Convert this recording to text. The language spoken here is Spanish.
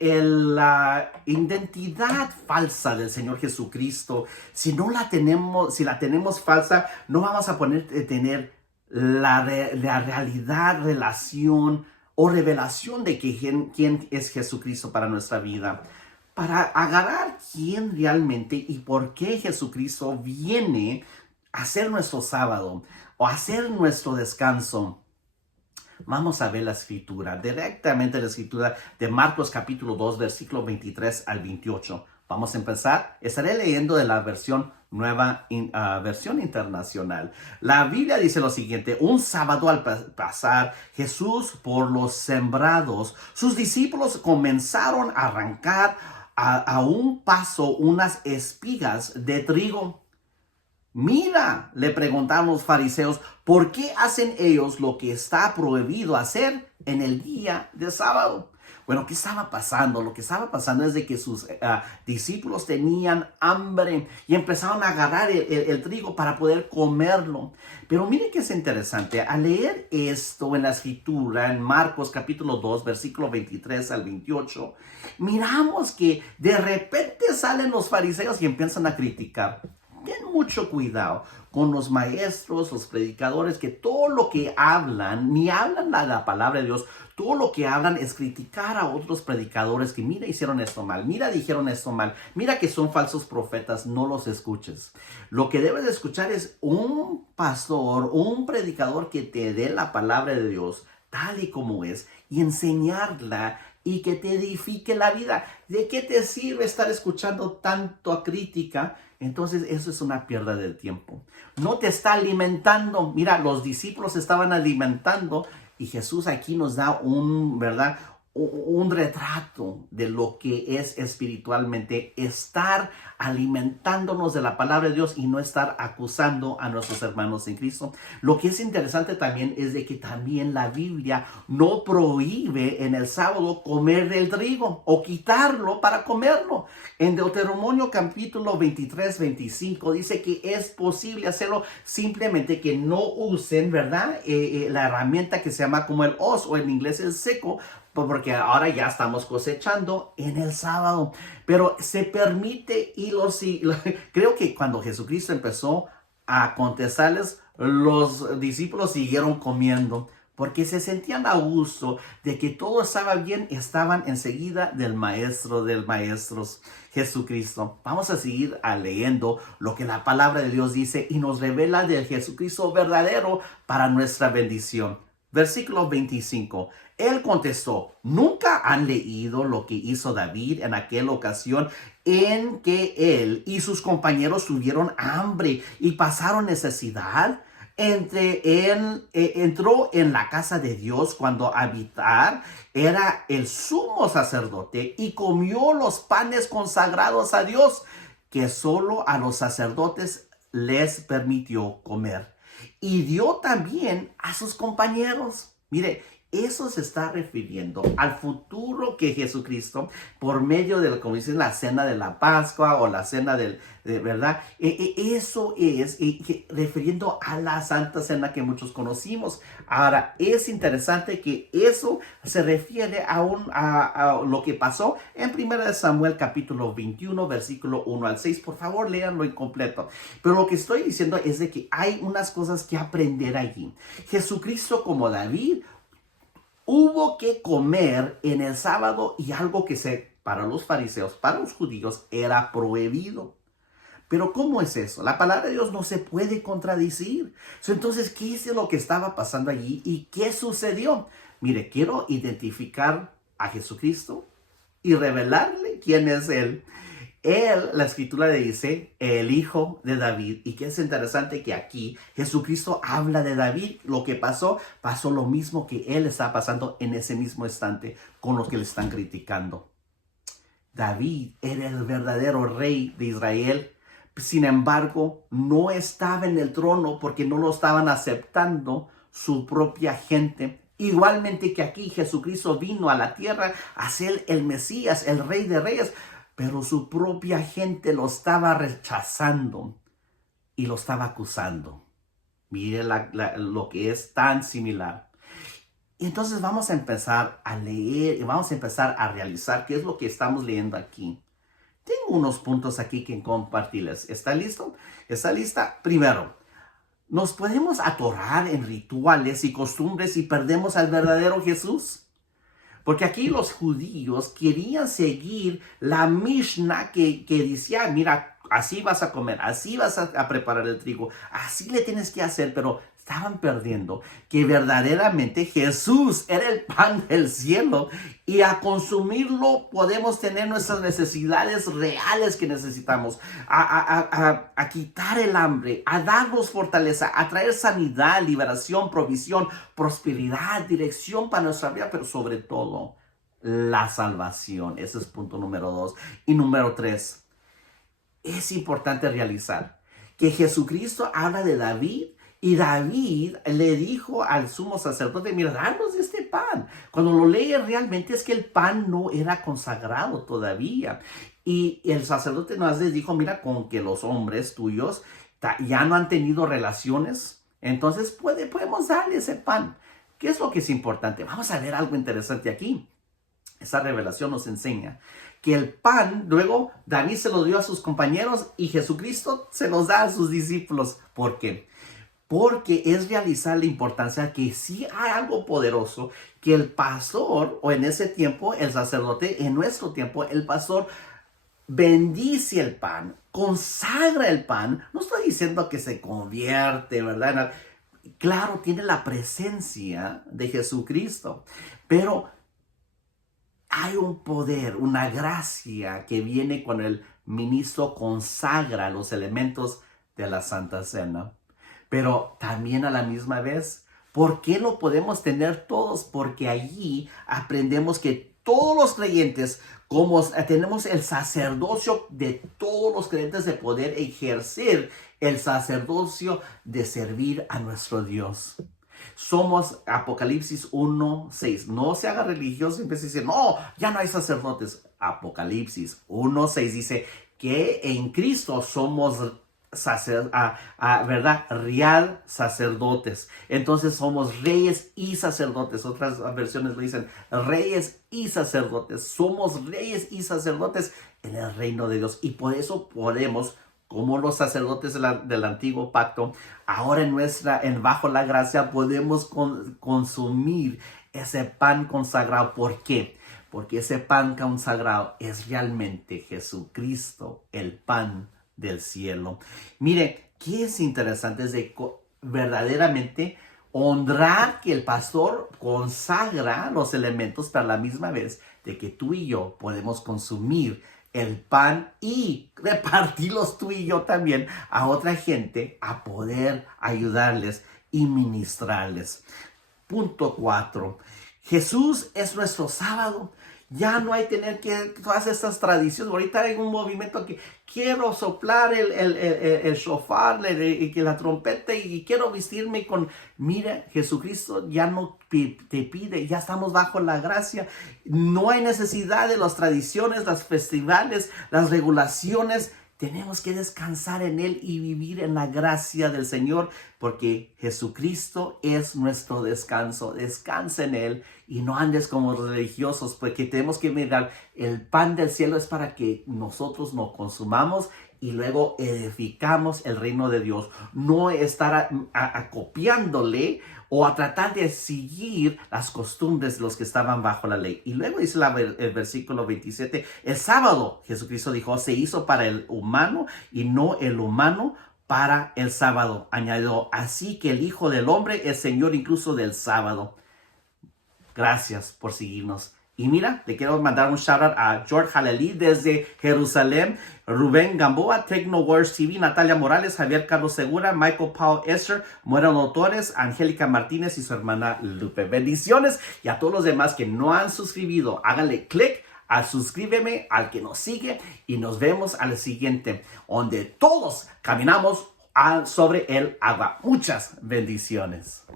La identidad falsa del Señor Jesucristo, si la tenemos falsa, no vamos a tener la realidad, relación o revelación de quién es Jesucristo para nuestra vida. Para agarrar quién realmente y por qué Jesucristo viene a ser nuestro sábado o a ser nuestro descanso, vamos a ver la escritura, directamente la escritura de Marcos capítulo 2, versículo 23 al 28. Vamos a empezar. Estaré leyendo de la versión nueva, versión internacional. La Biblia dice lo siguiente: un sábado al pasar Jesús por los sembrados, sus discípulos comenzaron a arrancar a un paso unas espigas de trigo. Mira, le preguntaron los fariseos, ¿por qué hacen ellos lo que está prohibido hacer en el día de sábado? Bueno, ¿qué estaba pasando? Lo que estaba pasando es de que sus discípulos tenían hambre y empezaron a agarrar el trigo para poder comerlo. Pero mire que es interesante, al leer esto en la escritura, en Marcos capítulo 2, versículo 23 al 28, miramos que de repente salen los fariseos y empiezan a criticar. Ten mucho cuidado con los maestros, los predicadores, que todo lo que hablan, ni hablan la palabra de Dios, todo lo que hablan es criticar a otros predicadores que mira hicieron esto mal, mira dijeron esto mal, mira que son falsos profetas, no los escuches. Lo que debes de escuchar es un pastor, un predicador que te dé la palabra de Dios tal y como es y enseñarla y que te edifique la vida. ¿De qué te sirve estar escuchando tanto crítica? Entonces eso es una pérdida de tiempo. No te está alimentando. Mira, los discípulos estaban alimentando y Jesús aquí nos da un retrato de lo que es espiritualmente estar alimentándonos de la palabra de Dios y no estar acusando a nuestros hermanos en Cristo. Lo que es interesante también es de que también la Biblia no prohíbe en el sábado comer del trigo o quitarlo para comerlo. En Deuteronomio capítulo 23, 25 dice que es posible hacerlo, simplemente que no usen, ¿verdad? La herramienta que se llama como el hoz o en inglés el seco, porque ahora ya estamos cosechando en el sábado, pero se permite creo que cuando Jesucristo empezó a contestarles, los discípulos siguieron comiendo porque se sentían a gusto de que todo estaba bien, estaban enseguida del maestro de maestros, Jesucristo. Vamos a seguir leyendo lo que la palabra de Dios dice y nos revela del Jesucristo verdadero para nuestra bendición. Versículo 25. Él contestó: ¿nunca han leído lo que hizo David en aquella ocasión en que él y sus compañeros tuvieron hambre y pasaron necesidad? Entró en la casa de Dios cuando Abiatar era el sumo sacerdote y comió los panes consagrados a Dios, que solo a los sacerdotes les permitió comer, y dio también a sus compañeros. Mire, eso se está refiriendo al futuro que Jesucristo, por medio de, como dicen, la cena de la Pascua o la cena ¿verdad? Eso es refiriendo a la Santa Cena que muchos conocimos. Ahora, es interesante que eso se refiere a lo que pasó en 1 Samuel capítulo 21, versículo 1 al 6. Por favor, léanlo incompleto. Pero lo que estoy diciendo es de que hay unas cosas que aprender allí. Jesucristo, como David, hubo que comer en el sábado, y algo que para los fariseos, para los judíos, era prohibido. Pero ¿cómo es eso? La palabra de Dios no se puede contradecir. Entonces, ¿qué es lo que estaba pasando allí y qué sucedió? Mire, quiero identificar a Jesucristo y revelarle quién es Él. Él, la escritura le dice, el hijo de David. Y que es interesante que aquí Jesucristo habla de David. Lo que pasó lo mismo que él está pasando en ese mismo instante con los que le están criticando. David era el verdadero rey de Israel. Sin embargo, no estaba en el trono porque no lo estaban aceptando su propia gente. Igualmente que aquí Jesucristo vino a la tierra a ser el Mesías, el Rey de Reyes, pero su propia gente lo estaba rechazando y lo estaba acusando. Mire lo que es tan similar. Y entonces vamos a empezar a leer y vamos a empezar a realizar qué es lo que estamos leyendo aquí. Tengo unos puntos aquí que compartirles. ¿Está listo? ¿Está lista? Primero, nos podemos atorar en rituales y costumbres y perdemos al verdadero Jesús. Porque aquí los judíos querían seguir la Mishnah que decía, mira, así vas a comer, así vas a preparar el trigo, así le tienes que hacer, pero estaban perdiendo que verdaderamente Jesús era el pan del cielo y a consumirlo podemos tener nuestras necesidades reales que necesitamos, a quitar el hambre, a darnos fortaleza, a traer sanidad, liberación, provisión, prosperidad, dirección para nuestra vida, pero sobre todo la salvación. Ese es punto número 2. Y número 3, es importante realizar que Jesucristo habla de David. Y David le dijo al sumo sacerdote, mira, danos este pan. Cuando lo lee realmente es que el pan no era consagrado todavía. Y el sacerdote nos les dijo, mira, con que los hombres tuyos ya no han tenido relaciones, entonces podemos darle ese pan. ¿Qué es lo que es importante? Vamos a ver algo interesante aquí. Esa revelación nos enseña que el pan, luego David se lo dio a sus compañeros y Jesucristo se los da a sus discípulos. ¿Por qué? Porque es realizar la importancia que sí hay algo poderoso, que el pastor, o en ese tiempo el sacerdote, en nuestro tiempo el pastor, bendice el pan, consagra el pan. No estoy diciendo que se convierte, ¿verdad? Claro, tiene la presencia de Jesucristo, pero hay un poder, una gracia que viene cuando el ministro consagra los elementos de la Santa Cena. Pero también a la misma vez, ¿por qué lo podemos tener todos? Porque allí aprendemos que todos los creyentes, como tenemos el sacerdocio de todos los creyentes de poder ejercer el sacerdocio de servir a nuestro Dios. Somos Apocalipsis 1:6. No se haga religioso y empiece a decir, no, ya no hay sacerdotes. Apocalipsis 1:6 dice que en Cristo somos ¿verdad? Real sacerdotes. Entonces somos reyes y sacerdotes. Otras versiones lo dicen reyes y sacerdotes. Somos reyes y sacerdotes en el reino de Dios. Y por eso podemos, como los sacerdotes del antiguo pacto, ahora bajo la gracia podemos consumir ese pan consagrado. ¿Por qué? Porque ese pan consagrado es realmente Jesucristo, el pan del cielo. Mire, ¿qué es interesante? Es de verdaderamente honrar que el pastor consagra los elementos, para la misma vez de que tú y yo podemos consumir el pan y repartirlos tú y yo también a otra gente, a poder ayudarles y ministrarles. Punto 4. Jesús es nuestro sábado. Ya no hay tener que todas estas tradiciones. Ahorita hay un movimiento que quiero soplar el shofar y que la trompeta y quiero vestirme con... Mira, Jesucristo ya no te pide, ya estamos bajo la gracia. No hay necesidad de las tradiciones, las festivales, las regulaciones. Tenemos que descansar en Él y vivir en la gracia del Señor, porque Jesucristo es nuestro descanso. Descansa en Él y no andes como religiosos, porque tenemos que mirar, el pan del cielo es para que nosotros nos consumamos y luego edificamos el reino de Dios. No estar acopiándole o a tratar de seguir las costumbres de los que estaban bajo la ley. Y luego dice el versículo 27, el sábado, Jesucristo dijo, se hizo para el humano y no el humano para el sábado. Añadió, así que el Hijo del Hombre es Señor incluso del sábado. Gracias por seguirnos. Y mira, le quiero mandar un shout out a George Halelí desde Jerusalén, Rubén Gamboa, TecnoWars TV, Natalia Morales, Javier Carlos Segura, Michael Paul Esther, Moreno Torres, Angélica Martínez y su hermana Lupe. Bendiciones, y a todos los demás que no han suscribido, háganle clic al suscríbeme, al que nos sigue, y nos vemos al siguiente, donde todos caminamos sobre el agua. Muchas bendiciones.